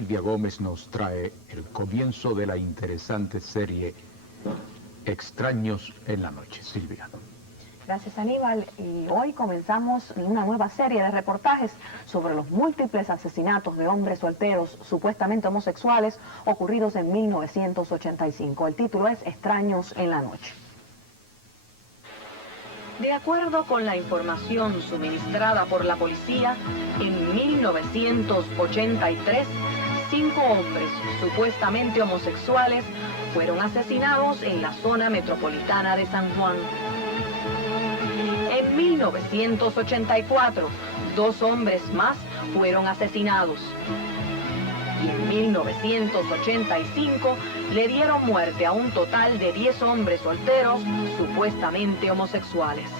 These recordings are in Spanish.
Silvia Gómez nos trae el comienzo de la interesante serie Extraños en la Noche. Silvia. Gracias, Aníbal, y hoy comenzamos una nueva serie de reportajes sobre los múltiples asesinatos de hombres solteros supuestamente homosexuales ocurridos en 1985. El título es Extraños en la Noche. De acuerdo con la información suministrada por la policía, en 1983, 5 hombres supuestamente homosexuales fueron asesinados en la zona metropolitana de San Juan. En 1984, 2 hombres más fueron asesinados. Y en 1985 le dieron muerte a un total de 10 hombres solteros supuestamente homosexuales.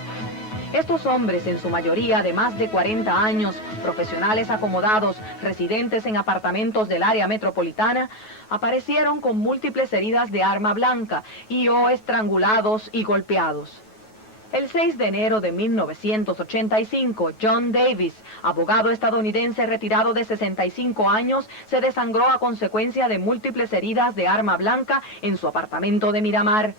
Estos hombres, en su mayoría de más de 40 años, profesionales acomodados, residentes en apartamentos del área metropolitana, aparecieron con múltiples heridas de arma blanca y o estrangulados y golpeados. El 6 de enero de 1985, John Davis, abogado estadounidense retirado de 65 años, se desangró a consecuencia de múltiples heridas de arma blanca en su apartamento de Miramar.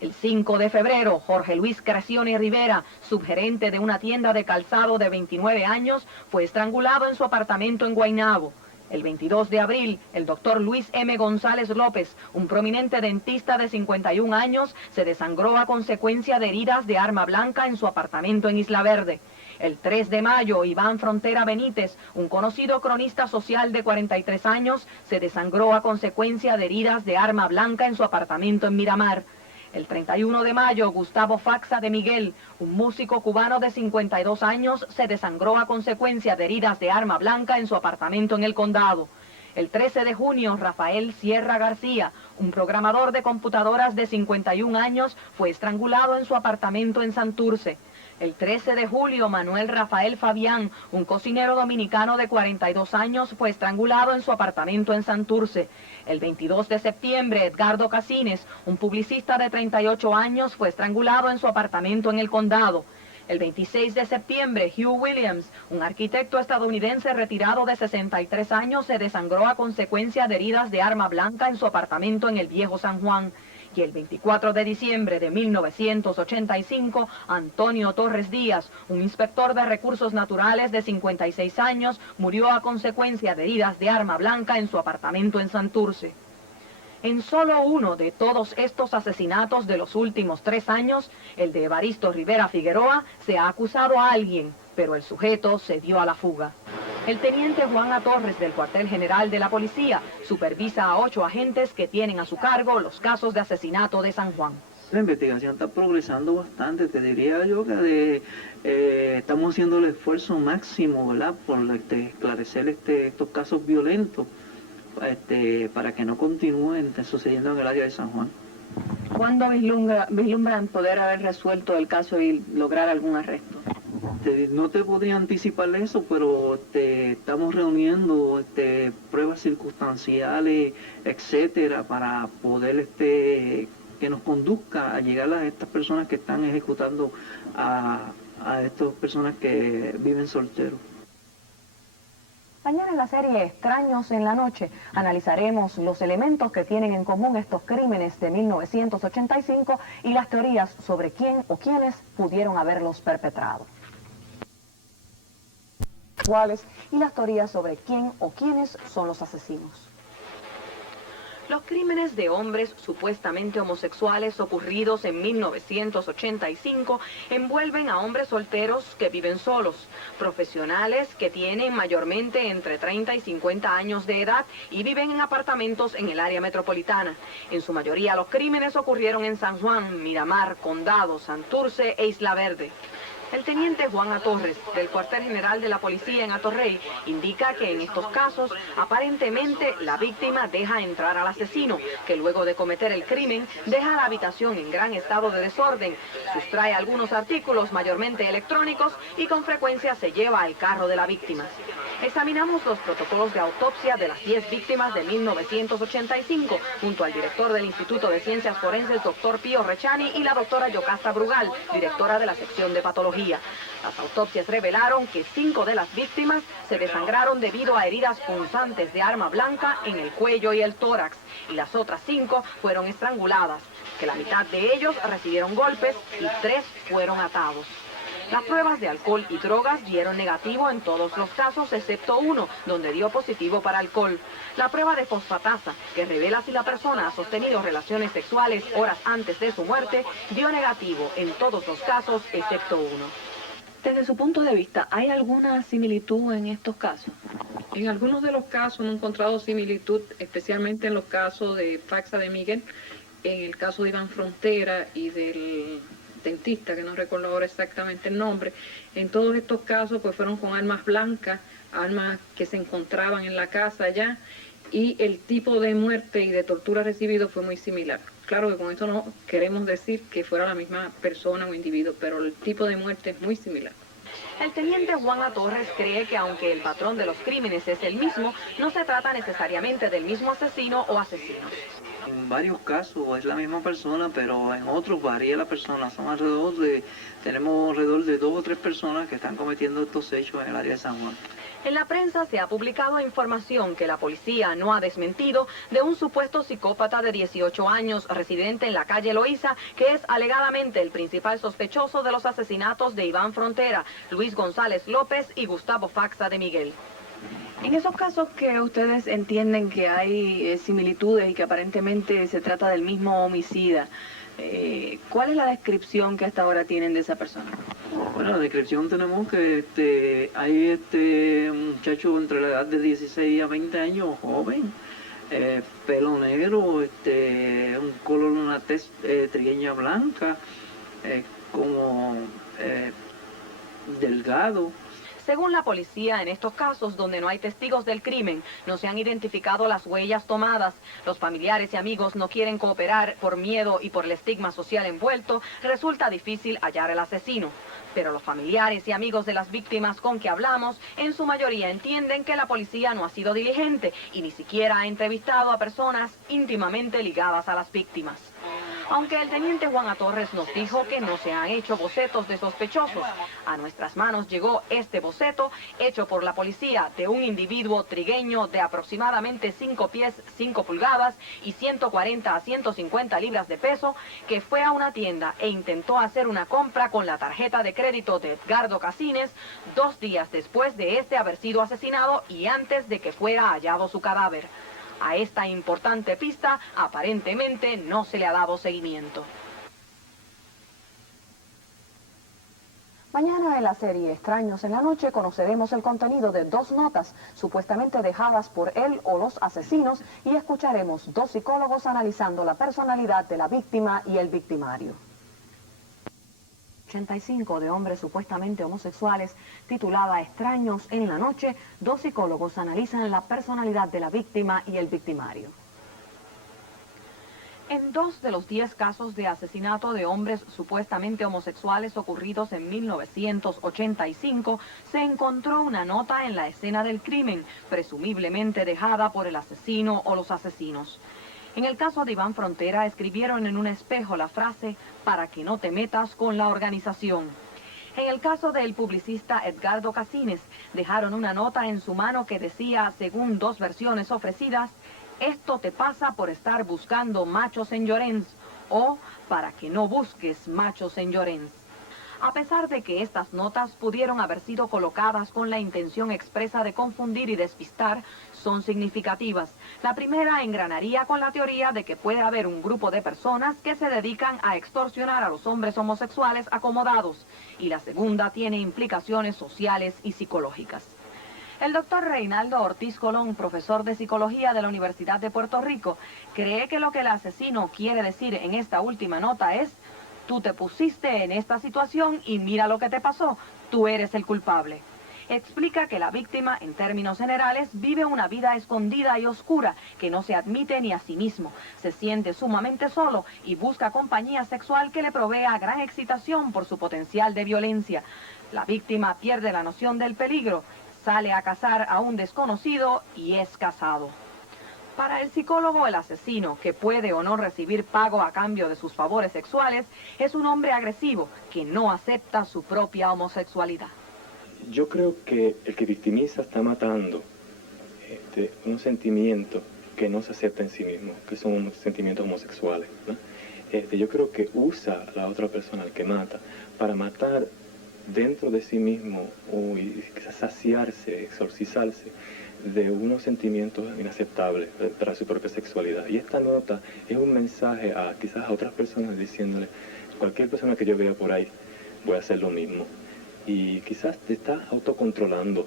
El 5 de febrero, Jorge Luis Cracione Rivera, subgerente de una tienda de calzado de 29 años, fue estrangulado en su apartamento en Guaynabo. El 22 de abril, el doctor Luis M. González López, un prominente dentista de 51 años, se desangró a consecuencia de heridas de arma blanca en su apartamento en Isla Verde. El 3 de mayo, Iván Frontera Benítez, un conocido cronista social de 43 años, se desangró a consecuencia de heridas de arma blanca en su apartamento en Miramar. El 31 de mayo, Gustavo Faxa de Miguel, un músico cubano de 52 años, se desangró a consecuencia de heridas de arma blanca en su apartamento en El Condado. El 13 de junio, Rafael Sierra García, un programador de computadoras de 51 años, fue estrangulado en su apartamento en Santurce. El 13 de julio, Manuel Rafael Fabián, un cocinero dominicano de 42 años, fue estrangulado en su apartamento en Santurce. El 22 de septiembre, Edgardo Casines, un publicista de 38 años, fue estrangulado en su apartamento en El Condado. El 26 de septiembre, Hugh Williams, un arquitecto estadounidense retirado de 63 años, se desangró a consecuencia de heridas de arma blanca en su apartamento en el Viejo San Juan. Y el 24 de diciembre de 1985, Antonio Torres Díaz, un inspector de recursos naturales de 56 años, murió a consecuencia de heridas de arma blanca en su apartamento en Santurce. En solo uno de todos estos asesinatos de los últimos 3 años, el de Evaristo Rivera Figueroa, se ha acusado a alguien, pero el sujeto se dio a la fuga. El teniente Juan A. Torres del cuartel general de la policía supervisa a 8 agentes que tienen a su cargo los casos de asesinato de San Juan. La investigación está progresando bastante, te diría yo que estamos haciendo el esfuerzo máximo, ¿verdad?, por esclarecer estos casos violentos para que no continúen sucediendo en el área de San Juan. ¿Cuándo vislumbran poder haber resuelto el caso y lograr algún arresto? No te podría anticipar eso, pero estamos reuniendo pruebas circunstanciales, etcétera, para poder que nos conduzca a llegar a estas personas que están ejecutando a estas personas que viven solteros. Mañana en la serie Extraños en la Noche analizaremos los elementos que tienen en común estos crímenes de 1985 y las teorías sobre quién o quiénes pudieron haberlos perpetrado. Y las teorías sobre quién o quiénes son los asesinos. Los crímenes de hombres supuestamente homosexuales ocurridos en 1985 envuelven a hombres solteros que viven solos, profesionales que tienen mayormente entre 30 y 50 años de edad y viven en apartamentos en el área metropolitana. En su mayoría los crímenes ocurrieron en San Juan, Miramar, Condado, Santurce e Isla Verde. El teniente Juan A. Torres, del cuartel general de la policía en Atorrey, indica que en estos casos, aparentemente, la víctima deja entrar al asesino, que luego de cometer el crimen, deja la habitación en gran estado de desorden, sustrae algunos artículos, mayormente electrónicos, y con frecuencia se lleva el carro de la víctima. Examinamos los protocolos de autopsia de las 10 víctimas de 1985, junto al director del Instituto de Ciencias Forenses, doctor Pío Rechani, y la doctora Yocasta Brugal, directora de la sección de patología. Las autopsias revelaron que 5 de las víctimas se desangraron debido a heridas punzantes de arma blanca en el cuello y el tórax, y las otras 5 fueron estranguladas, que la mitad de ellos recibieron golpes y 3 fueron atados. Las pruebas de alcohol y drogas dieron negativo en todos los casos, excepto uno, donde dio positivo para alcohol. La prueba de fosfatasa, que revela si la persona ha sostenido relaciones sexuales horas antes de su muerte, dio negativo en todos los casos, excepto uno. Desde su punto de vista, ¿hay alguna similitud en estos casos? En algunos de los casos hemos encontrado similitud, especialmente en los casos de Faxa de Miguel, en el caso de Iván Frontera y del dentista, que no recuerdo ahora exactamente el nombre. En todos estos casos pues fueron con armas blancas, armas que se encontraban en la casa ya, y el tipo de muerte y de tortura recibido fue muy similar. Claro que con esto no queremos decir que fuera la misma persona o individuo, pero el tipo de muerte es muy similar. El teniente Juan A. Torres cree que aunque el patrón de los crímenes es el mismo, no se trata necesariamente del mismo asesino o asesinos. En varios casos es la misma persona, pero en otros varía la persona. Tenemos alrededor de 2 o 3 personas que están cometiendo estos hechos en el área de San Juan. En la prensa se ha publicado información que la policía no ha desmentido de un supuesto psicópata de 18 años residente en la calle Loíza, que es alegadamente el principal sospechoso de los asesinatos de Iván Frontera, Luis González López y Gustavo Faxa de Miguel. En esos casos que ustedes entienden que hay similitudes y que aparentemente se trata del mismo homicida, ¿cuál es la descripción que hasta ahora tienen de esa persona? Bueno, la descripción tenemos que hay un muchacho entre la edad de 16 a 20 años, joven, pelo negro, un color, una tez trigueña blanca, como delgado. Según la policía, en estos casos donde no hay testigos del crimen, no se han identificado las huellas tomadas, los familiares y amigos no quieren cooperar por miedo y por el estigma social envuelto, resulta difícil hallar el asesino. Pero los familiares y amigos de las víctimas con que hablamos, en su mayoría entienden que la policía no ha sido diligente y ni siquiera ha entrevistado a personas íntimamente ligadas a las víctimas. Aunque el teniente Juan A. Torres nos dijo que no se han hecho bocetos de sospechosos, a nuestras manos llegó este boceto hecho por la policía de un individuo trigueño de aproximadamente 5 pies 5 pulgadas y 140 a 150 libras de peso, que fue a una tienda e intentó hacer una compra con la tarjeta de crédito de Edgardo Casines 2 días después de este haber sido asesinado y antes de que fuera hallado su cadáver. A esta importante pista, aparentemente, no se le ha dado seguimiento. Mañana en la serie Extraños en la Noche conoceremos el contenido de 2 notas supuestamente dejadas por él o los asesinos y escucharemos 2 psicólogos analizando la personalidad de la víctima y el victimario. 85 de hombres supuestamente homosexuales, titulada Extraños en la Noche, 2 psicólogos analizan la personalidad de la víctima y el victimario. En 2 de los 10 casos de asesinato de hombres supuestamente homosexuales ocurridos en 1985, se encontró una nota en la escena del crimen, presumiblemente dejada por el asesino o los asesinos. En el caso de Iván Frontera, escribieron en un espejo la frase «para que no te metas con la organización». En el caso del publicista Edgardo Casines, dejaron una nota en su mano que decía, según 2 versiones ofrecidas, «Esto te pasa por estar buscando machos en Llorens» o «para que no busques machos en Llorens». A pesar de que estas notas pudieron haber sido colocadas con la intención expresa de confundir y despistar, son significativas. La primera engranaría con la teoría de que puede haber un grupo de personas que se dedican a extorsionar a los hombres homosexuales acomodados, y la segunda tiene implicaciones sociales y psicológicas. El doctor Reinaldo Ortiz Colón, profesor de psicología de la Universidad de Puerto Rico, cree que lo que el asesino quiere decir en esta última nota es: tú te pusiste en esta situación y mira lo que te pasó, tú eres el culpable. Explica que la víctima, en términos generales, vive una vida escondida y oscura, que no se admite ni a sí mismo, se siente sumamente solo y busca compañía sexual que le provea gran excitación por su potencial de violencia. La víctima pierde la noción del peligro, sale a cazar a un desconocido y es cazado. Para el psicólogo, el asesino, que puede o no recibir pago a cambio de sus favores sexuales, es un hombre agresivo que no acepta su propia homosexualidad. Yo creo que el que victimiza está matando un sentimiento que no se acepta en sí mismo, que son sentimientos homosexuales, ¿no? Yo creo que usa a la otra persona, al que mata, para matar dentro de sí mismo y saciarse, exorcizarse de unos sentimientos inaceptables para su propia sexualidad. Y esta nota es un mensaje quizás a otras personas diciéndole, cualquier persona que yo vea por ahí, voy a hacer lo mismo. Y quizás te estás autocontrolando.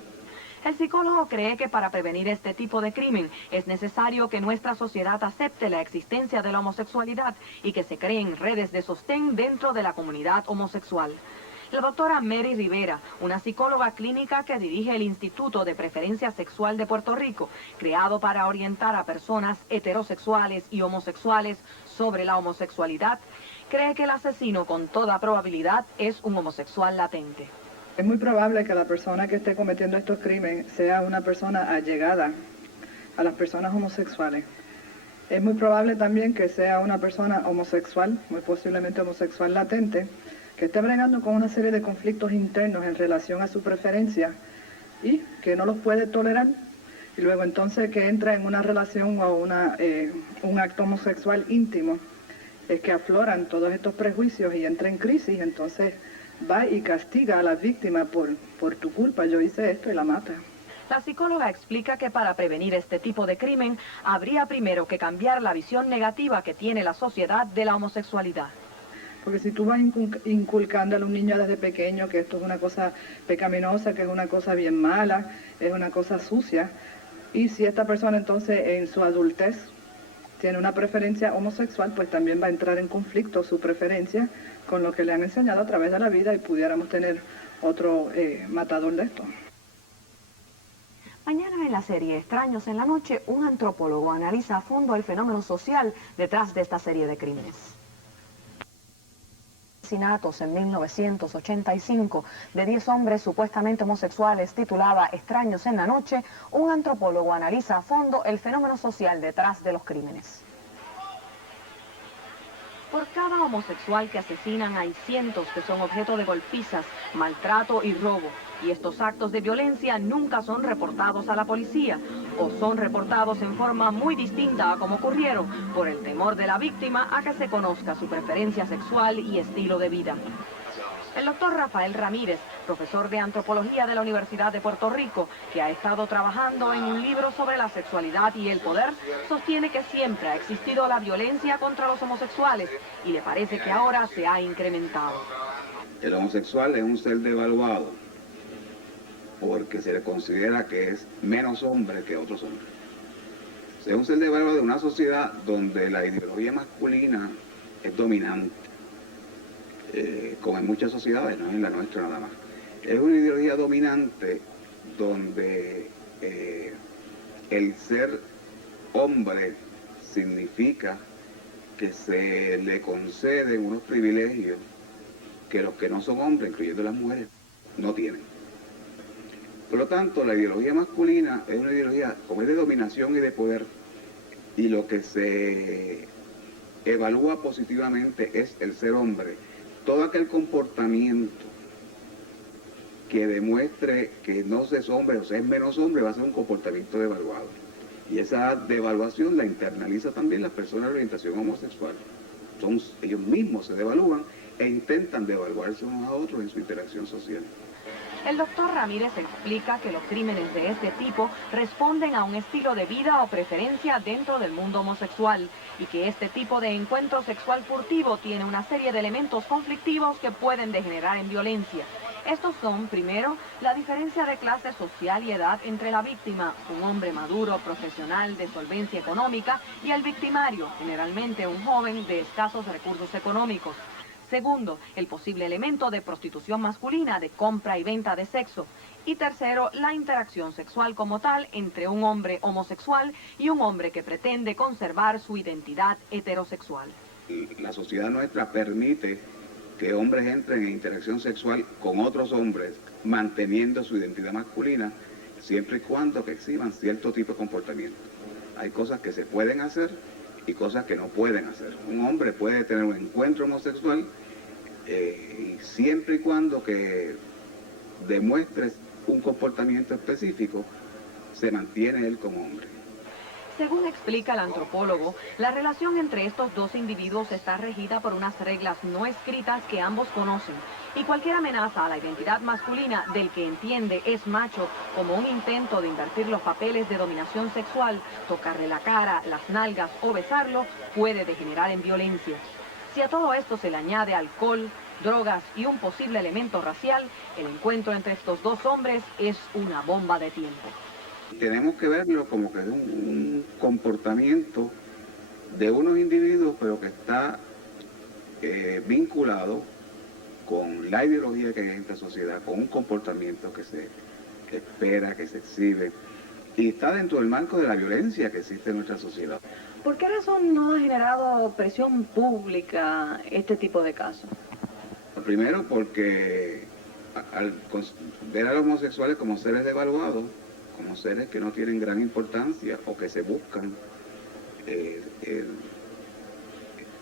El psicólogo cree que para prevenir este tipo de crimen es necesario que nuestra sociedad acepte la existencia de la homosexualidad y que se creen redes de sostén dentro de la comunidad homosexual. La doctora Mary Rivera, una psicóloga clínica que dirige el Instituto de Preferencia Sexual de Puerto Rico, creado para orientar a personas heterosexuales y homosexuales sobre la homosexualidad, cree que el asesino con toda probabilidad es un homosexual latente. Es muy probable que la persona que esté cometiendo estos crímenes sea una persona allegada a las personas homosexuales. Es muy probable también que sea una persona homosexual, muy posiblemente homosexual latente, que esté bregando con una serie de conflictos internos en relación a su preferencia y que no los puede tolerar, y luego entonces que entra en una relación o un acto homosexual íntimo, es que afloran todos estos prejuicios y entra en crisis, entonces va y castiga a la víctima por tu culpa, yo hice esto, y la mata. La psicóloga explica que para prevenir este tipo de crimen habría primero que cambiar la visión negativa que tiene la sociedad de la homosexualidad. Porque si tú vas inculcándole a un niño desde pequeño que esto es una cosa pecaminosa, que es una cosa bien mala, es una cosa sucia, y si esta persona entonces en su adultez tiene una preferencia homosexual, pues también va a entrar en conflicto su preferencia con lo que le han enseñado a través de la vida y pudiéramos tener otro matador de esto. Mañana en la serie Extraños en la Noche, un antropólogo analiza a fondo el fenómeno social detrás de esta serie de crímenes. Asesinatos en 1985 de 10 hombres supuestamente homosexuales, titulada Extraños en la Noche, un antropólogo analiza a fondo el fenómeno social detrás de los crímenes. Por cada homosexual que asesinan hay cientos que son objeto de golpizas, maltrato y robo. Y estos actos de violencia nunca son reportados a la policía o son reportados en forma muy distinta a como ocurrieron por el temor de la víctima a que se conozca su preferencia sexual y estilo de vida. El doctor Rafael Ramírez, profesor de antropología de la Universidad de Puerto Rico, que ha estado trabajando en un libro sobre la sexualidad y el poder, sostiene que siempre ha existido la violencia contra los homosexuales y le parece que ahora se ha incrementado. El homosexual es un ser devaluado porque se le considera que es menos hombre que otros hombres. Es un ser devaluado de una sociedad donde la ideología masculina es dominante. Como en muchas sociedades, no es en la nuestra nada más. Es una ideología dominante donde el ser hombre significa que se le conceden unos privilegios que los que no son hombres, incluyendo las mujeres, no tienen. Por lo tanto, la ideología masculina es una ideología como es de dominación y de poder, y lo que se evalúa positivamente es el ser hombre. Todo aquel comportamiento que demuestre que no se es hombre o se es menos hombre va a ser un comportamiento devaluado. Y esa devaluación la internaliza también las personas de orientación homosexual. Ellos mismos se devalúan e intentan devaluarse unos a otros en su interacción social. El doctor Ramírez explica que los crímenes de este tipo responden a un estilo de vida o preferencia dentro del mundo homosexual y que este tipo de encuentro sexual furtivo tiene una serie de elementos conflictivos que pueden degenerar en violencia. Estos son, primero, la diferencia de clase social y edad entre la víctima, un hombre maduro, profesional, de solvencia económica, y el victimario, generalmente un joven de escasos recursos económicos. Segundo, el posible elemento de prostitución masculina, de compra y venta de sexo. Y tercero, la interacción sexual como tal entre un hombre homosexual y un hombre que pretende conservar su identidad heterosexual. La sociedad nuestra permite que hombres entren en interacción sexual con otros hombres, manteniendo su identidad masculina, siempre y cuando que exhiban cierto tipo de comportamiento. Hay cosas que se pueden hacer y cosas que no pueden hacer. Un hombre puede tener un encuentro homosexual y siempre y cuando que demuestres un comportamiento específico, se mantiene él como hombre. Según explica el antropólogo, la relación entre estos dos individuos está regida por unas reglas no escritas que ambos conocen, y cualquier amenaza a la identidad masculina del que entiende es macho, como un intento de invertir los papeles de dominación sexual, tocarle la cara, las nalgas o besarlo, puede degenerar en violencia. Si a todo esto se le añade alcohol, drogas y un posible elemento racial, el encuentro entre estos dos hombres es una bomba de tiempo. Tenemos que verlo como que es un comportamiento de unos individuos, pero que está vinculado con la ideología que hay en esta sociedad, con un comportamiento que se espera, que se exhibe, y está dentro del marco de la violencia que existe en nuestra sociedad. ¿Por qué razón no ha generado presión pública este tipo de casos? Primero porque al ver a los homosexuales como seres devaluados, como seres que no tienen gran importancia o que se buscan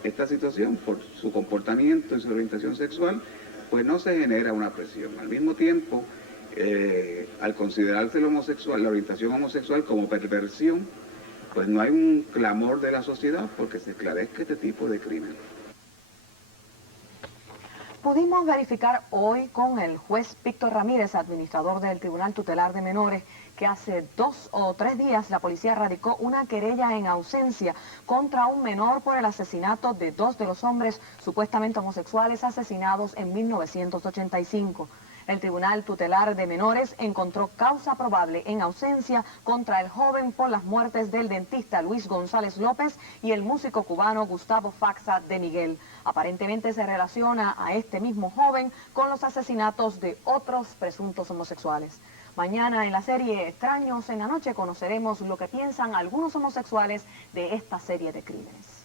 esta situación por su comportamiento y su orientación sexual, pues no se genera una presión. Al mismo tiempo, al considerarse el homosexual, la orientación homosexual como perversión, pues no hay un clamor de la sociedad porque se esclarezca este tipo de crimen. Pudimos verificar hoy con el juez Víctor Ramírez, administrador del Tribunal Tutelar de Menores, que hace 2 o 3 días la policía radicó una querella en ausencia contra un menor por el asesinato de 2 de los hombres supuestamente homosexuales asesinados en 1985. El Tribunal Tutelar de Menores encontró causa probable en ausencia contra el joven por las muertes del dentista Luis González López y el músico cubano Gustavo Faxa de Miguel. Aparentemente se relaciona a este mismo joven con los asesinatos de otros presuntos homosexuales. Mañana en la serie Extraños en la Noche conoceremos lo que piensan algunos homosexuales de esta serie de crímenes.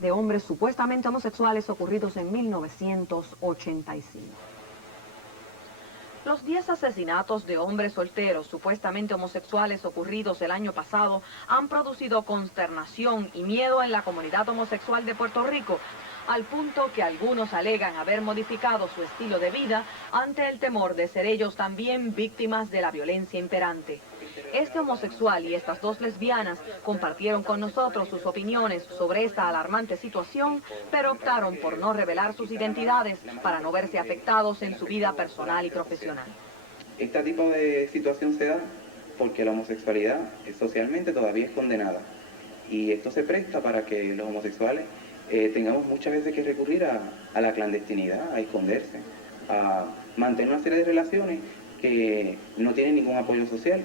De hombres supuestamente homosexuales ocurridos en 1985. Los 10 asesinatos de hombres solteros supuestamente homosexuales ocurridos el año pasado han producido consternación y miedo en la comunidad homosexual de Puerto Rico, al punto que algunos alegan haber modificado su estilo de vida ante el temor de ser ellos también víctimas de la violencia imperante. Este homosexual y estas 2 lesbianas compartieron con nosotros sus opiniones sobre esta alarmante situación, pero optaron por no revelar sus identidades para no verse afectados en su vida personal y profesional. Este tipo de situación se da porque la homosexualidad socialmente todavía es condenada y esto se presta para que los homosexuales tengamos muchas veces que recurrir a la clandestinidad, a esconderse, a mantener una serie de relaciones que no tienen ningún apoyo social.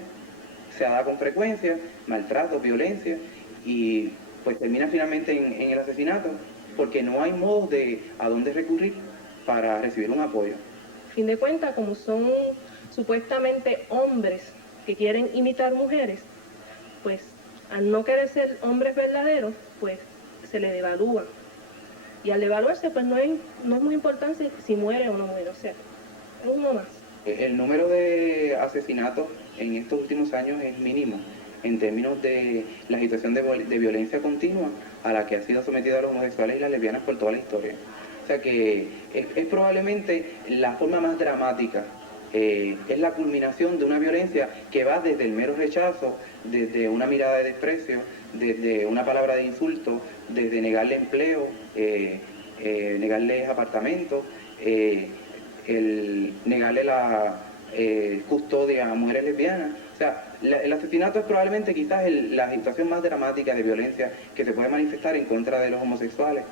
Se da con frecuencia, maltrato, violencia, y pues termina finalmente en el asesinato, porque no hay modo de a dónde recurrir para recibir un apoyo. A fin de cuentas, como son supuestamente hombres que quieren imitar mujeres, pues al no querer ser hombres verdaderos, pues se le devalúa. Y al devaluarse, pues no es muy importante si muere o no muere, o sea, es uno más. El número de asesinatos en estos últimos años es mínimo en términos de la situación de violencia continua a la que han sido sometidos los homosexuales y las lesbianas por toda la historia. O sea que es probablemente la forma más dramática, es la culminación de una violencia que va desde el mero rechazo, desde una mirada de desprecio, desde una palabra de insulto, desde negarle empleo, negarles apartamentos, el negarle la custodia a mujeres lesbianas. O sea, el asesinato es probablemente quizás la situación más dramática de violencia que se puede manifestar en contra de los homosexuales,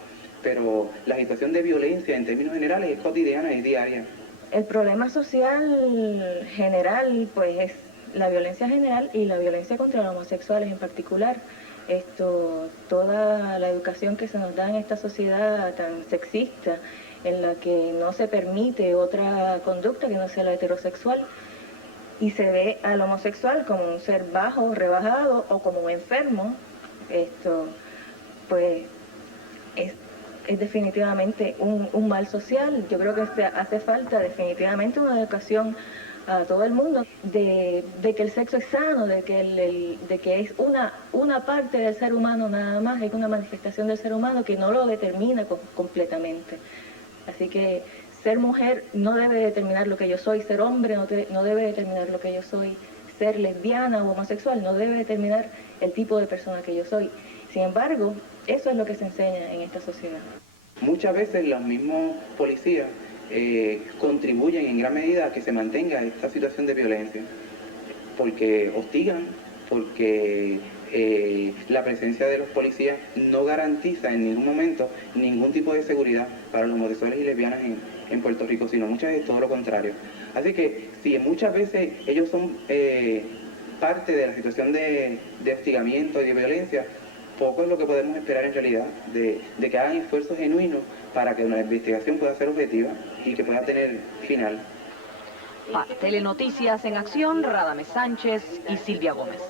pero la situación de violencia en términos generales es cotidiana, es diaria. El problema social general, pues es la violencia general y la violencia contra los homosexuales en particular. Toda la educación que se nos da en esta sociedad tan sexista, en la que no se permite otra conducta que no sea la heterosexual, y se ve al homosexual como un ser bajo, rebajado o como un enfermo, pues es definitivamente un mal social. Yo creo que hace falta definitivamente una educación a todo el mundo de que el sexo es sano, de que es una parte del ser humano nada más, es una manifestación del ser humano que no lo determina completamente. Así que ser mujer no debe determinar lo que yo soy, ser hombre no debe determinar lo que yo soy, ser lesbiana o homosexual no debe determinar el tipo de persona que yo soy. Sin embargo, eso es lo que se enseña en esta sociedad. Muchas veces los mismos policías contribuyen en gran medida a que se mantenga esta situación de violencia, porque hostigan, porque la presencia de los policías no garantiza en ningún momento ningún tipo de seguridad para los homosexuales y lesbianas en Puerto Rico, sino muchas veces todo lo contrario. Así que si muchas veces ellos son parte de la situación de hostigamiento y de violencia, poco es lo que podemos esperar en realidad de que hagan esfuerzos genuinos para que una investigación pueda ser objetiva y que pueda tener final. Para Telenoticias en Acción, Radamés Sánchez y Silvia Gómez.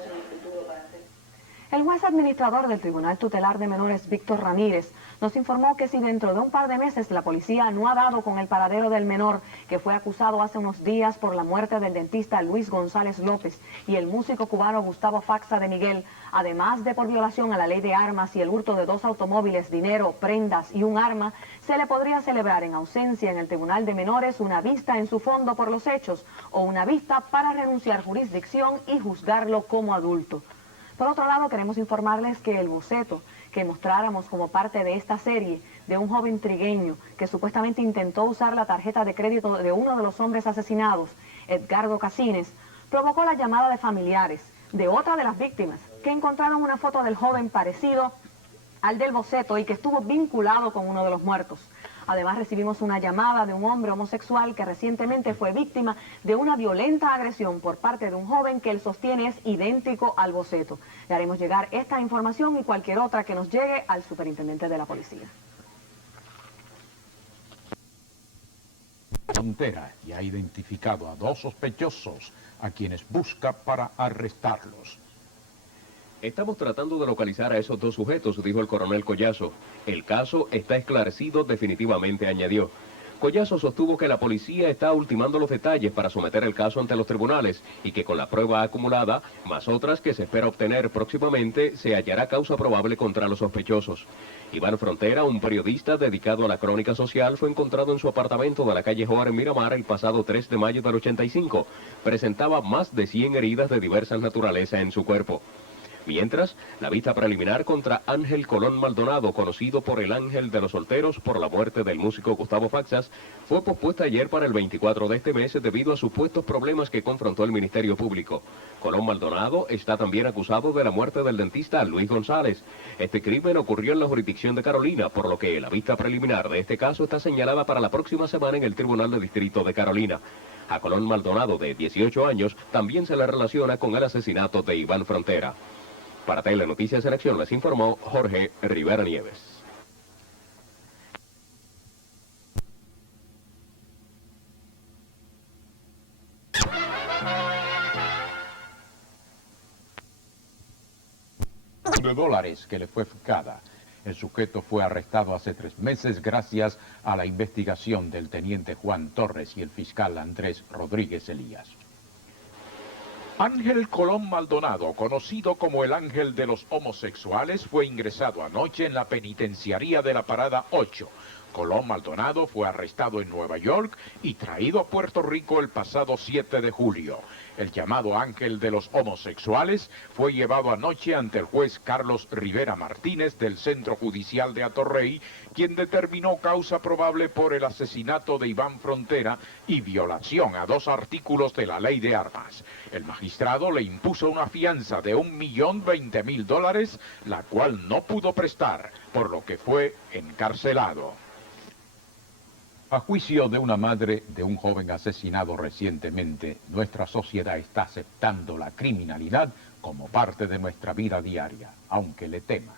El juez administrador del Tribunal Tutelar de Menores, Víctor Ramírez, nos informó que si dentro de un par de meses la policía no ha dado con el paradero del menor que fue acusado hace unos días por la muerte del dentista Luis González López y el músico cubano Gustavo Faxa de Miguel, además de por violación a la ley de armas y el hurto de 2 automóviles, dinero, prendas y un arma, se le podría celebrar en ausencia en el Tribunal de Menores una vista en su fondo por los hechos o una vista para renunciar jurisdicción y juzgarlo como adulto. Por otro lado, queremos informarles que el boceto que mostráramos como parte de esta serie de un joven trigueño que supuestamente intentó usar la tarjeta de crédito de uno de los hombres asesinados, Edgardo Casines, provocó la llamada de familiares de otra de las víctimas que encontraron una foto del joven parecido al del boceto y que estuvo vinculado con uno de los muertos. Además recibimos una llamada de un hombre homosexual que recientemente fue víctima de una violenta agresión por parte de un joven que él sostiene es idéntico al boceto. Le haremos llegar esta información y cualquier otra que nos llegue al superintendente de la policía. Frontera y ha identificado a 2 sospechosos a quienes busca para arrestarlos. Estamos tratando de localizar a esos 2 sujetos, dijo el coronel Collazo. El caso está esclarecido definitivamente, añadió. Collazo sostuvo que la policía está ultimando los detalles para someter el caso ante los tribunales y que con la prueba acumulada, más otras que se espera obtener próximamente, se hallará causa probable contra los sospechosos. Iván Frontera, un periodista dedicado a la crónica social, fue encontrado en su apartamento de la calle Joar en Miramar el pasado 3 de mayo del 85. Presentaba más de 100 heridas de diversas naturaleza en su cuerpo. Mientras, la vista preliminar contra Ángel Colón Maldonado, conocido por el Ángel de los Solteros por la muerte del músico Gustavo Faxas, fue pospuesta ayer para el 24 de este mes debido a supuestos problemas que confrontó el Ministerio Público. Colón Maldonado está también acusado de la muerte del dentista Luis González. Este crimen ocurrió en la jurisdicción de Carolina, por lo que la vista preliminar de este caso está señalada para la próxima semana en el Tribunal de Distrito de Carolina. A Colón Maldonado, de 18 años, también se le relaciona con el asesinato de Iván Frontera. Para Telenoticias en Acción les informó Jorge Rivera Nieves. $1 que le fue fugada. El sujeto fue arrestado hace 3 meses gracias a la investigación del teniente Juan Torres y el fiscal Andrés Rodríguez Elías. Ángel Colón Maldonado, conocido como el Ángel de los Homosexuales, fue ingresado anoche en la penitenciaría de la Parada 8. Colón Maldonado fue arrestado en Nueva York y traído a Puerto Rico el pasado 7 de julio. El llamado Ángel de los Homosexuales fue llevado anoche ante el juez Carlos Rivera Martínez del Centro Judicial de Atorrey, quien determinó causa probable por el asesinato de Iván Frontera y violación a 2 artículos de la ley de armas. El magistrado le impuso una fianza de $1.020.000, la cual no pudo prestar, por lo que fue encarcelado. A juicio de una madre de un joven asesinado recientemente, nuestra sociedad está aceptando la criminalidad como parte de nuestra vida diaria, aunque le tema.